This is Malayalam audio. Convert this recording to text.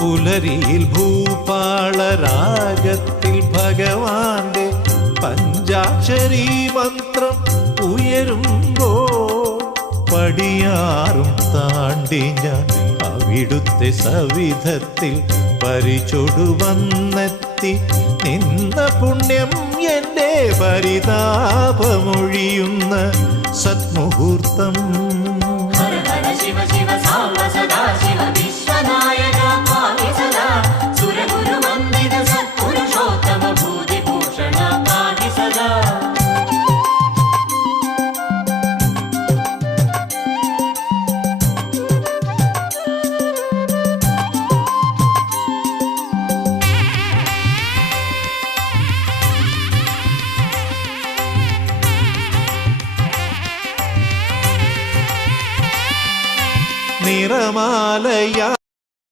പുലരിയിൽ ഭൂപാളരാഗത്തിൽ ഭഗവാന്റെ പഞ്ചാക്ഷരി മന്ത്രം ഉയരുമ്പോ പടിയാറും താണ്ടി ഞാൻ അവിടുത്തെ സവിധത്തിൽ പരിചൊടുവന്നെത്തി നിന്ന പുണ്യം എൻ്റെ പരിതാപമൊഴിയുന്ന സത്മുഹൂർത്തം. നിറമാലയ